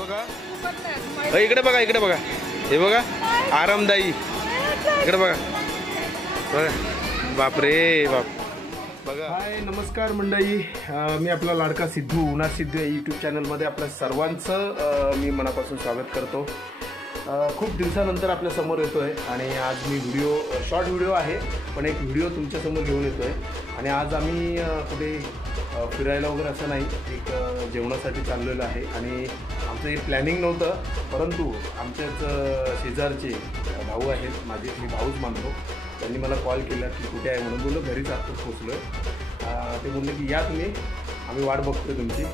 बघा इकडे बघा, इकडे बघा, हे बघा आरामदायी, इकडे बघा बघा, बापरे बाप बघा. हाय नमस्कार मंडळी, मी आपला लाडका सिद्धू उन्हा सिद्धू या यूट्यूब चॅनलमध्ये आपल्या सर्वांचं मी मनापासून स्वागत करतो. खूप दिवसानंतर आपल्या समोर येतो आहे आणि आज मी शॉर्ट व्हिडिओ आहे पण एक व्हिडिओ तुमच्यासमोर घेऊन येतो आहे. आणि आज आम्ही कुठे फिरायला वगैरे असं नाही, एक जेवणासाठी चाललेलं आहे. आणि आमचं हे प्लॅनिंग नव्हतं, परंतु आमच्याच शेजारचे भाऊ आहेत, माझे मी भाऊच मानतो, त्यांनी मला कॉल केला की कुठे आहे म्हणून. बोललो घरीच आत्ताच पोचलो आहे. ते बोलले की या तुम्ही, आम्ही वाट बघतोय तुमची.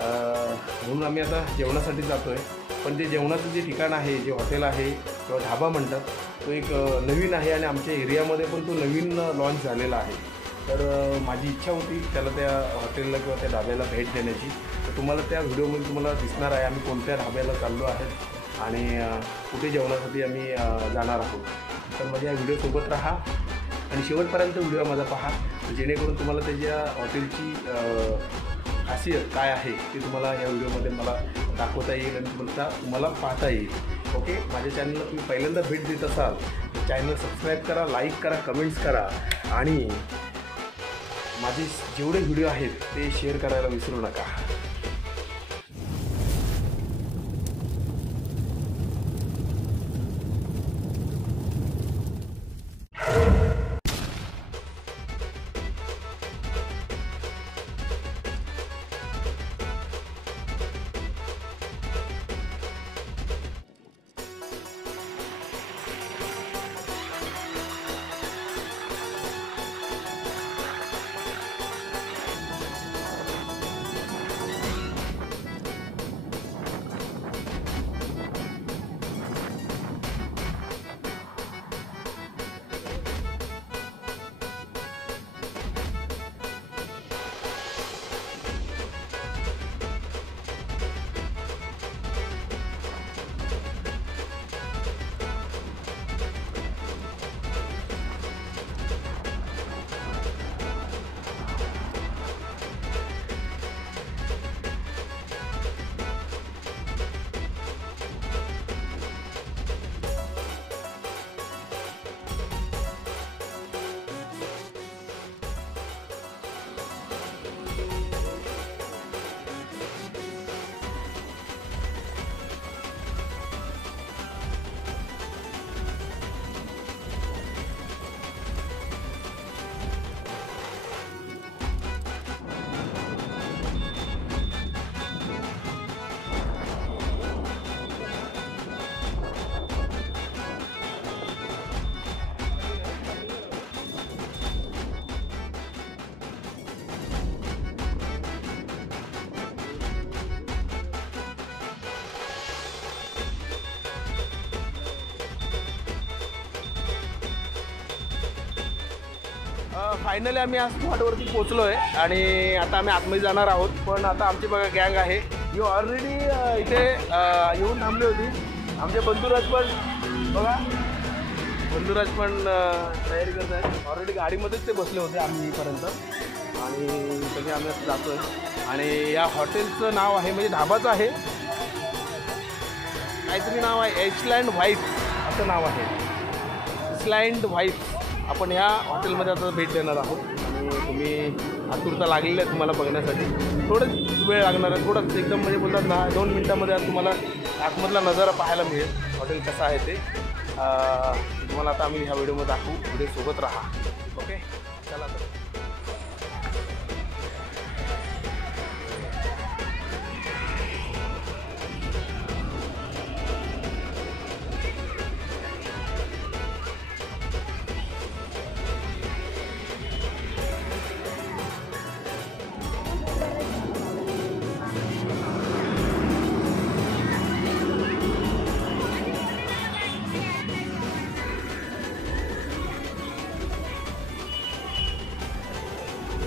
म्हणून आम्ही आता जेवणासाठी जातो आहे. पण ते जेवणाचं जे ठिकाण आहे, जे हॉटेल आहे किंवा ढाबा म्हणतात, तो एक नवीन आहे आणि आमच्या एरियामध्ये पण तो नवीन लॉन्च झालेला आहे. तर माझी इच्छा होती त्याला त्या हॉटेलला किंवा त्या ढाब्याला भेट देण्याची. तर तुम्हाला त्या व्हिडिओमध्ये तुम्हाला दिसणार आहे आम्ही कोणत्या ढाब्याला चाललो आहे आणि कुठे जेवणासाठी आम्ही जाणार आहोत. तर माझ्या या व्हिडिओसोबत राहा आणि शेवटपर्यंत व्हिडिओ माझा पहा, जेणेकरून तुम्हाला त्याच्या हॉटेलची खासियत काय आहे ते तुम्हाला या व्हिडिओमध्ये मला दाखवता येईल आणि तुम्हाला पाहता येईल. ओके, माझ्या चॅनलला तुम्ही पहिल्यांदा भेट देत असाल तर चॅनल सबस्क्राईब करा, लाईक करा, कमेंट्स करा आणि माझे जेवढे व्हिडिओ आहेत ते शेअर करायला विसरू नका. फायनली आम्ही आज स्पॉटवरती पोचलो आहे आणि आता आम्ही आतमध्ये जाणार आहोत. पण आता आमची बघा गँग आहे, ही ऑलरेडी इथे येऊन थांबली होती. आमचे बंधुराज पण बघा, बंधुराज पण तयारी करत आहेत. ऑलरेडी गाडीमध्येच ते बसले होते आम्ही इथपर्यंत आणि सगळे आम्ही आता जातो आहे. आणि या हॉटेलचं नाव आहे, म्हणजे ढाबाचं आहे, काहीतरी नाव आहे एचलँड व्हाईट्स असं नाव आहे, एचलँड व्हाईट्स. आपण ह्या हॉटेलमध्ये आता भेट देणार आहोत आणि तुम्ही आतुरता लागलेली आहे तुम्हाला बघण्यासाठी. थोडंच वेळ लागणार आहे, थोडंच एकदम म्हणजे बोलतात ना 2 मिनटामध्ये तुम्हाला आतमधला नजारा पाहायला मिळेल हॉटेल कसं आहे ते. तुम्हाला आता आम्ही ह्या व्हिडिओमध्ये दाखवू, व्हिडिओसोबत राहा. ओके, चला तर.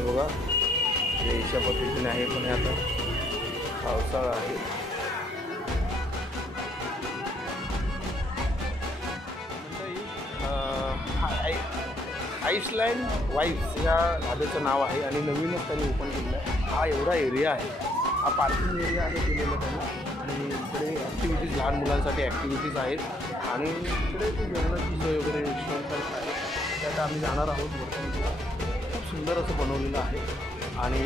बघा हे अशा पद्धतीने आहे, पण आता पावसाळा आहे. आईसलँड वाईफ्स या धाब्याचं नाव आहे आणि नवीनच त्यांनी ओपन केलेलं आहे. हा एवढा एरिया आहे, हा पार्किंग एरिया आहे केलेला त्यांना आणि इकडे ॲक्टिव्हिटीज लहान मुलांसाठी ॲक्टिव्हिटीज आहेत आणि इकडे ते जेवणाची सोय वगैरे रेस्टॉरंट आहे. त्यात आम्ही जाणार आहोत वरती. खूप सुंदर असं बनवलेलं आहे आणि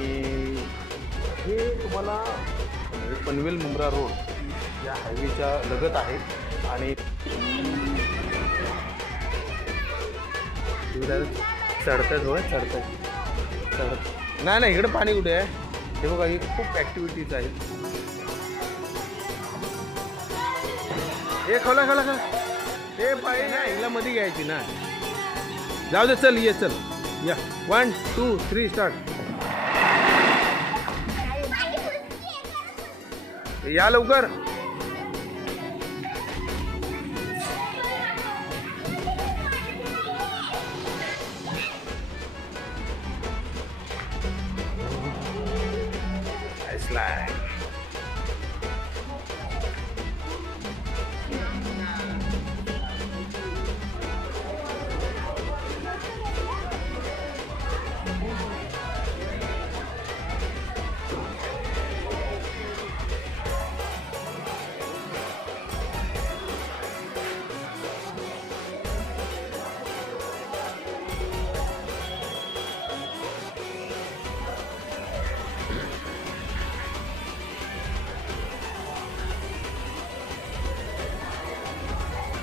हे तुम्हाला पनवेल मुंब्रा रोड या हायवेच्या लगत आहे आणि चढतात हो चढत नाही इकडे पाणी कुठे आहे हे बघा. ही खूप ॲक्टिव्हिटीज आहेत. हे खोला हे पाहिजे ना हिला मध्ये घ्यायची ना. जाऊ दे चल ये चल या 1 2 3 स्टार्ट. या लवकर. आईसलँड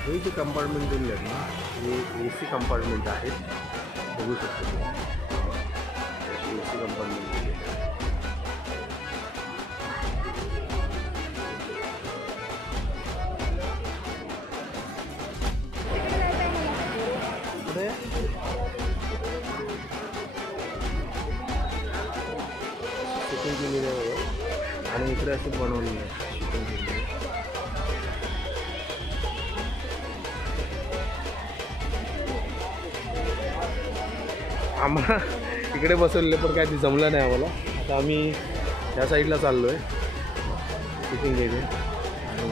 हे जे कंपार्टमेंट दिले आहेत ना हे AC कंपार्टमेंट आहेत. बघू शकतो तुम्ही AC कंपार्टमेंट दिले. शूटिंग केलेली आहे आणि इकडे असं बनवलेलं आहे शूटिंग केलेली. आम्हाला इकडे बसवलेले पण काय ते जमलं नाही आम्हाला. आता आम्ही ह्या साईडला चाललो आहे शूटिंग घ्यायचे आणि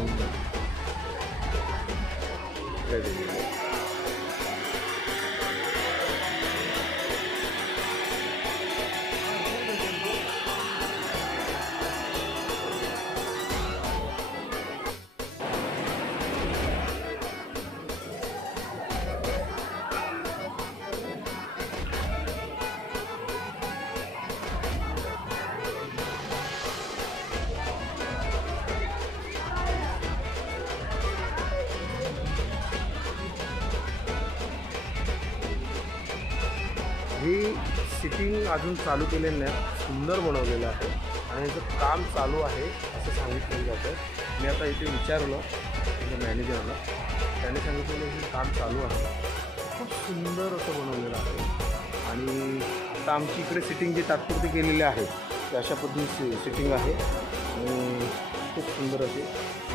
ही सिटिंग अजून चालू केलेलं नाही. सुंदर बनवलेलं आहे आणि याचं काम चालू आहे असं सांगितलं जातं. मी आता इथे विचारलं म्हणजे मॅनेजरला, त्याने सांगितलेलं हे काम चालू आहे. खूप सुंदर असं बनवलेलं आहे आणि आता आमची इकडे सिटिंग जी तात्पुरती केलेली आहे ते अशा पद्धतीची सिटिंग आहे आणि खूप सुंदर असे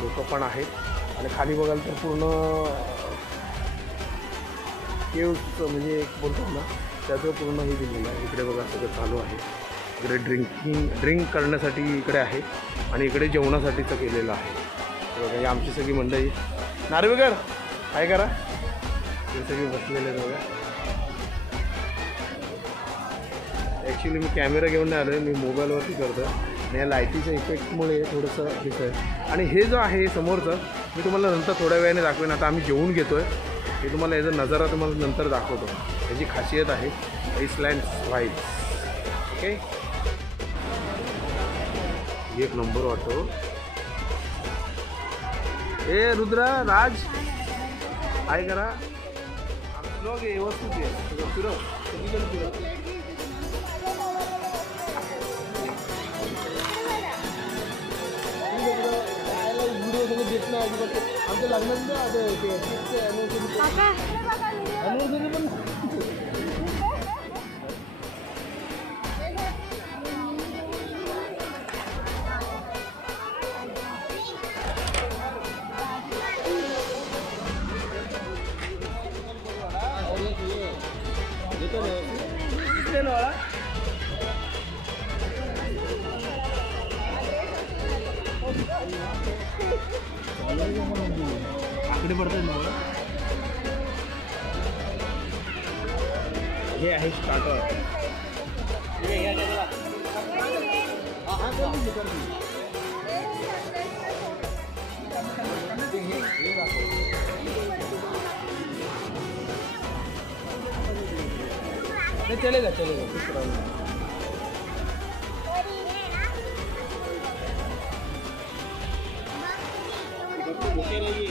लोकं पण आहेत आणि खाली बघाल तर पूर्ण केव्हचं म्हणजे बोलतात ना त्याचं पूर्ण हे दिलेलं आहे. इकडे बघा सगळं चालू आहे. इकडे ड्रिंक करण्यासाठी इकडे आहे आणि इकडे जेवणासाठीचं केलेलं आहे. बघा ही आमची सगळी मंडळी. नार्वेकर काय करा हे सगळे बसलेले आहेत बघा. ॲक्च्युली मी कॅमेरा घेऊन नाही आलो आहे, मी मोबाईलवरती करतो आणि या लाईटीच्या इफेक्टमुळे थोडंसं दिसतं आहे. आणि हे जो आहे समोरचं मी तुम्हाला नंतर थोड्या वेळाने दाखवेन. आता आम्ही जेवून घेतो आहे हे तुम्हाला याचा नजारा तुम्हाला नंतर दाखवतो. याची खासियत आहे आईसलँड वाईफ्स. ओके एक नंबर वाटतो. ए रुद्रा राज काय करा लोक आहे व्यवस्थित आहे. फिरव सगळीकडे फिरव. व्हिडिओ देत नाही अजिबात. आमच्या लग्नात अॅनिव्हर्सरी पण आकडे पडतात ना. हे आहे स्टार्टर. चलेगा चलेगा कुछ प्रॉब्लम नहीं.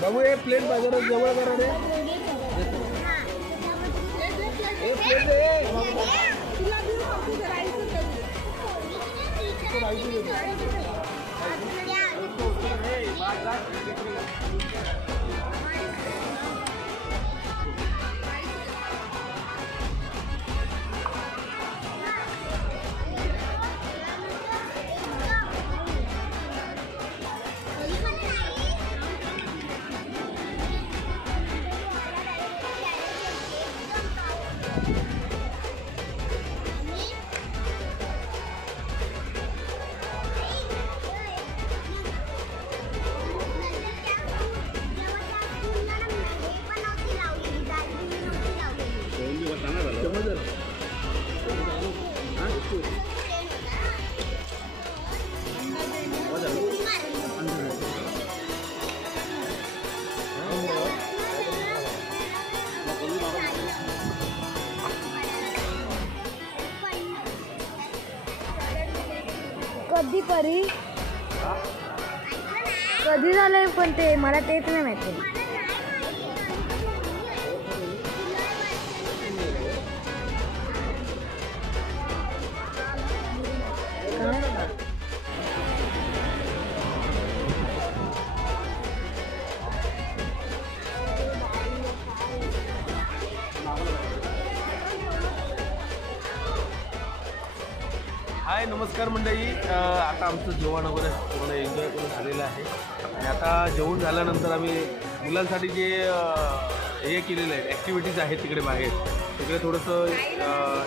बाबू हे प्लेट बाजारात जवळ करा रे. हे प्लेट कधी परी कधी झालंय पण ते मला तेच नाही माहिती. हाय नमस्कार मंडळी. आता आमचं जेवण वगैरे पूर्ण एन्जॉय करून झालेलं आहे आणि आता जेवण झाल्यानंतर आम्ही मुलांसाठी जे हे केलेलं आहे ॲक्टिव्हिटीज आहेत तिकडे बाहेर तिकडे थोडंसं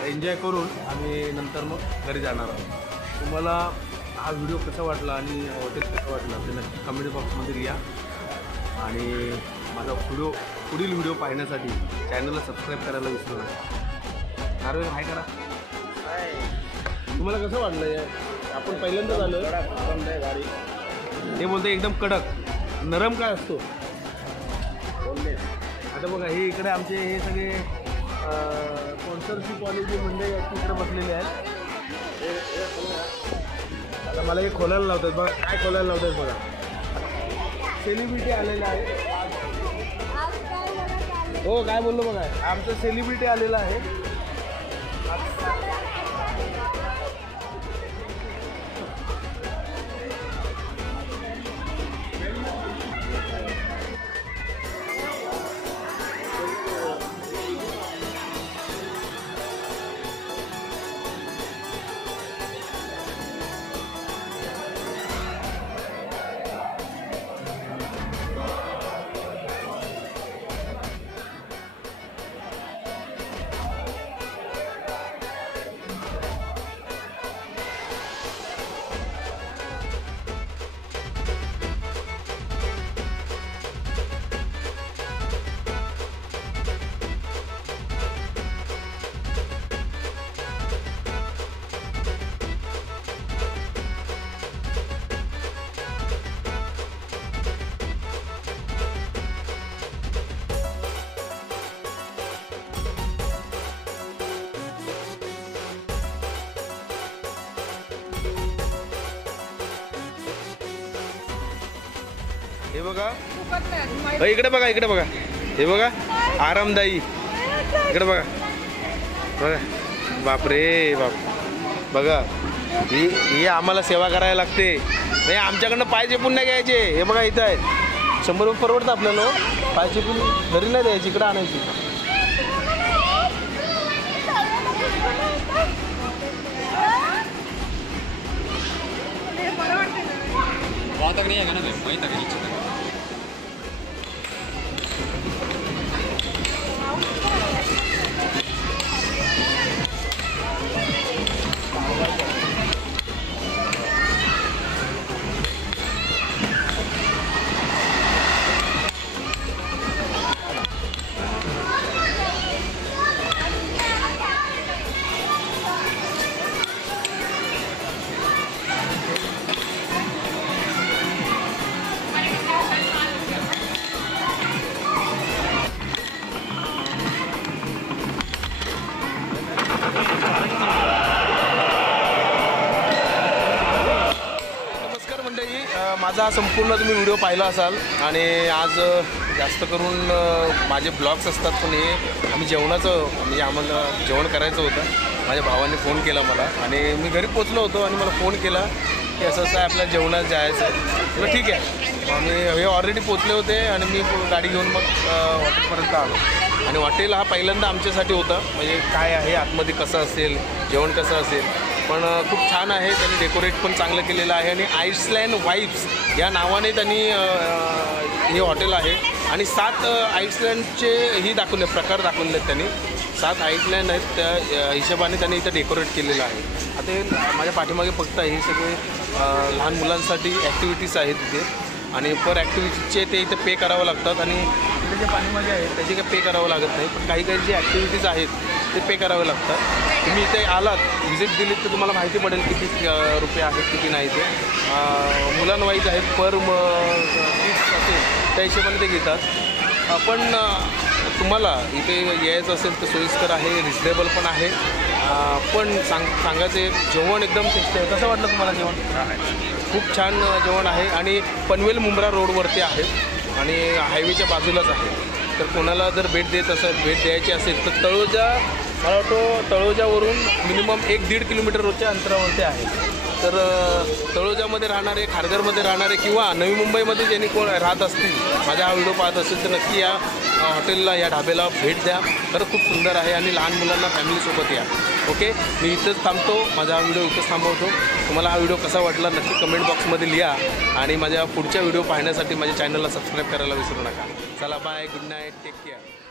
एन्जॉय करून आम्ही नंतर मग घरी जाणार आहोत. तुम्हाला हा व्हिडिओ कसा वाटला आणि हॉटेल कसं वाटलं ते नक्की कमेंट बॉक्समध्ये लिहा आणि माझा पुढील व्हिडिओ पाहण्यासाठी चॅनलला सबस्क्राईब करायला विसरू नका. नारळ हाय करा. तुम्हाला कसं वाटलं? आपण पहिल्यांदा झालं गाडी हे बोलतो एकदम कडक नरम काय असतो. आता बघा हे इकडे आमचे हे सगळे स्पॉन्सरशिप वाले जे मंडळी आहेत तिकडे बसलेले आहेत. आता मला हे खोलायला लावतात बघा. काय खोलायला लावतात बघा. सेलिब्रिटी आलेला आहे. हो काय बोललो बघा. आमचं सेलिब्रिटी आलेला आहे. हे बघा, इकडे बघा, इकडे बघा, हे बघा आरामदायी, इकडे बघा बघा. बापरे बाप, बघा ही आम्हाला सेवा करायला लागते. म्हणजे आमच्याकडनं पाय चेपून नाही घ्यायचे. हे बघा इथं आहेत, 100 रुपये परवडतं आपल्याला. पाय चेपून घरी नाही द्यायची, इकडं आणायची. नहीं है ना वहीं तक नीचे तक. माझा संपूर्ण तुम्ही व्हिडिओ पाहिला असाल आणि आज जास्त करून माझे ब्लॉग्स असतात, पण हे आम्ही जेवणाचं म्हणजे आम्हाला जेवण करायचं होतं. माझ्या भावाने फोन केला मला आणि मी घरी पोचलो होतो आणि मला फोन केला की असं असं आहे आपल्या जेवणात जायचं आहे. म्हटलं ठीक आहे. आम्ही हे ऑलरेडी पोचले होते आणि मी गाडी घेऊन मग हॉटेलपर्यंत आलो. आणि हॉटेल हा पहिल्यांदा आमच्यासाठी होता, म्हणजे काय आहे आतमध्ये कसं असेल, जेवण कसं असेल, पण खूप छान आहे. त्यांनी डेकोरेट पण चांगलं केलेलं आहे आणि आईसलँड वाईब्स या नावाने त्यांनी हे हॉटेल आहे. आणि 7 आईसलँडचे ही दाखवले प्रकार दाखवले आहेत त्यांनी. 7 आईसलँड आहेत, त्या हिशोबाने त्यांनी इथं डेकोरेट केलेलं आहे. आता हे माझ्या पाठीमागे फक्त हे सगळे लहान मुलांसाठी ॲक्टिव्हिटीज आहेत तिथे आणि पर ॲक्टिव्हिटीजचे ते इथे पे करावं लागतात. आणि इथे जे पाठीमागे आहेत त्याचे काही पे करावं लागत नाही, पण काही काही जे ॲक्टिव्हिटीज आहेत ते पे करावे लागतात. तुम्ही इथे आलात, व्हिजिट दिलीत तर तुम्हाला माहिती पडेल किती रुपये आहेत किती नाही. ते मुलांवाईज आहेत, पर फीस असेल त्या हिशोबाने ते घेतात. पण तुम्हाला इथे यायचं असेल तर सोयीस्कर आहे, रिजनेबल पण आहे. पण सांगायचे जेवण एकदम टेस्टी आहे. कसं वाटलं तुम्हाला जेवण? खूप छान जेवण आहे आणि पनवेल मुंब्रा रोडवरती आहे आणि हायवेच्या बाजूलाच आहे. तर कोणाला जर भेट द्यायची असेल तर मला वाटतं तळोजावरून मिनिमम 1-1.5 किलोमीटरच्या अंतरावरती आहे. तर तळोजामध्ये राहणारे, खारघरमध्ये राहणारे किंवा नवी मुंबईमध्ये ज्यांनी कोण राहत असतील, माझा हा व्हिडिओ पाहत असेल तर नक्की या हॉटेलला, या ढाब्याला भेट द्या. खरं खूप सुंदर आहे आणि लहान मुलांना फॅमिलीसोबत या. ओके, मी इथंच थांबतो, माझा हा व्हिडिओ इथंच थांबवतो. तुम्हाला हा व्हिडिओ कसा वाटला नक्की कमेंट बॉक्समध्ये लिहा आणि माझ्या पुढच्या व्हिडिओ पाहण्यासाठी माझ्या चॅनलला सबस्क्राईब करायला विसरू नका. चला bye, good night, take care.